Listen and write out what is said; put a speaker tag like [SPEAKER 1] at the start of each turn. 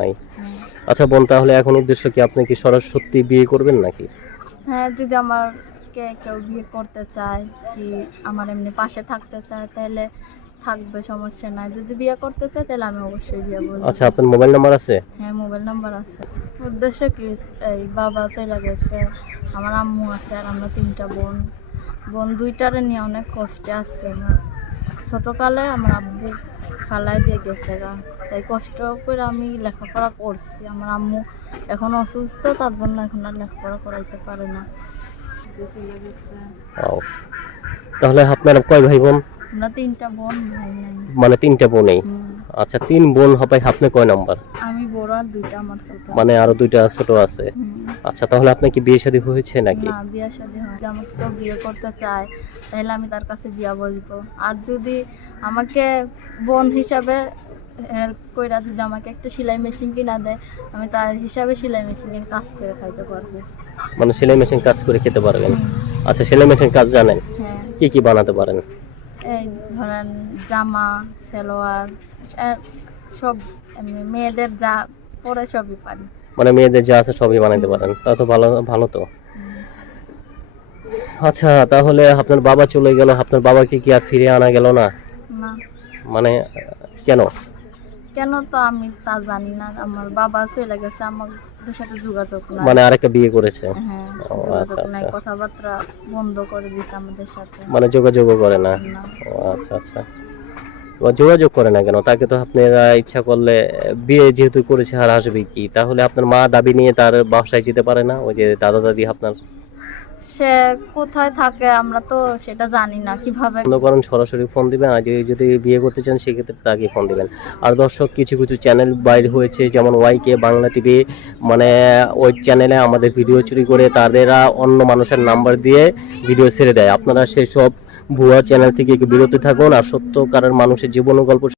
[SPEAKER 1] নাই। আচ্ছা বোন তাহলে এখন উদ্দেশ্য কি আপনি কি সরাসরি বিয়ে করবেন নাকি?
[SPEAKER 2] হ্যাঁ যদি আমার কে কেউ বিয়ে করতে চায় কি আমার এমনি পাশে থাকতে চায় তাহলে থাকবে সমস্যা নাই। যদি বিয়ে করতে চায় তাহলে আমি অবশ্যই বিয়ে বলব
[SPEAKER 1] আচ্ছা আপনার মোবাইল নাম্বার আছে?
[SPEAKER 2] হ্যাঁ মোবাইল নাম্বার আছে। উদ্দেশ্য কি এই বাবা চলে গেছে আমার আম্মু আছে আর আমরা তিনটা বোন। বোন দুইটারে নিয়ে অনেক কষ্টে আছে ছোটকালে আমার আব্বু খালাই দিয়ে গেছে গা। তাই কষ্ট করে আমি লেখাপড়া করছি। আমার আম্মু এখন অসুস্থ তার জন্য এখন আর লেখাপড়া করাইতে পারে না।
[SPEAKER 1] তাহলে আপনার কয় ভাই বোন
[SPEAKER 2] আমরা তিনটা বোন ভাই নাই।
[SPEAKER 1] মানে তিনটা বোনই। আচ্ছা তিন বোন হবে আপনি কয় নাম্বার?
[SPEAKER 2] আর দুইটা আমার ছোট
[SPEAKER 1] মানে আরও দুইটা ছোট আছে। আচ্ছা তাহলে আপনার কি বিয়ে শাদী হয়েছে নাকি?
[SPEAKER 2] না বিয়ে শাদী হয় যদি আমাকে কেউ বিয়ে করতে চায় তাহলে আমি তার কাছে বিয়া বসবো। আর যদি আমাকে বোন হিসাবে কইরা যদি আমাকে একটা সেলাই মেশিন কিনা দেয় আমি তার হিসাবে সেলাই মেশিন কিনে কাজ করে খাইতে পারব।
[SPEAKER 1] মানে সেলাই মেশিন কাজ করে খেতে পারবেন? আচ্ছা সেলাই মেশিন কাজ জানেন?
[SPEAKER 2] হ্যাঁ।
[SPEAKER 1] কি কি বানাতে পারেন?
[SPEAKER 2] এই ধরেন জামা সালোয়ার সব মেয়েদের যা পরে সবই পারি।
[SPEAKER 1] মানে মেয়েদের যা আছে সবই বানাতে পারেন। তা তো ভালো ভালো তো। আচ্ছা তাহলে আপনার বাবা চলে গেল। আপনার বাবাকে কি আর ফিরে আনা গেল না?
[SPEAKER 2] না।
[SPEAKER 1] মানে কেন?
[SPEAKER 2] কেন তো আমি তা জানি না। আমার বাবা চলে গেছে আমাদের সাথে যোগাযোগ নাই।
[SPEAKER 1] মানে আরেকটা বিয়ে করেছে?
[SPEAKER 2] হ্যাঁ
[SPEAKER 1] আচ্ছা, আচ্ছা।
[SPEAKER 2] কথাবার্তা বন্ধ করে দিছে আমাদের সাথে।
[SPEAKER 1] মানে যোগাযোগও করে না? আচ্ছা আচ্ছা। ও যোগাযোগ করে না কেন? তাকে তো আপনারা ইচ্ছা করলে বিয়ে যেহেতু করেছে আর আসবে কি? তাহলে আপনার মা দাবি নিয়ে তার বাসায় যেতে পারে না? ওই যে দাদা দাদি আপনার?
[SPEAKER 2] সে কোথায় থাকে আমরা তো সেটা জানি না কীভাবে।
[SPEAKER 1] বন্ধ করেন সরাসরি ফোন দিবেন আর যদি- যদি বিয়ে করতে চান সেক্ষেত্রে তাকে ফোন দিবেন। আর দর্শক কিছু কিছু চ্যানেল বাইর হয়েছে যেমন ওয়াইকে বাংলা টিভি মানে ওই চ্যানেলে আমাদের ভিডিও চুরি করে তাদেরা অন্য মানুষের নাম্বার দিয়ে ভিডিও ছেড়ে দেয়। আপনারা সেসব ভুয়া চ্যানেল থেকে বিরত থাকুন আর সত্যকারের মানুষের জীবন গল্প